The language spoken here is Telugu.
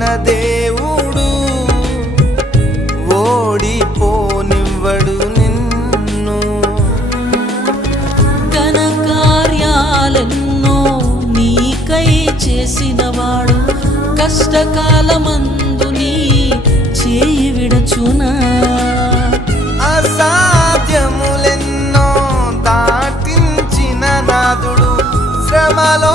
దేవుడు ఓడిపోనివ్వడు నిన్ను. ఘన కార్యాలెన్నో నీకై చేసినవాడు కష్టకాలమందు నీ చేయి విడచునా. అసాధ్యములెన్నో దాటించిన నాదుడు శ్రమలో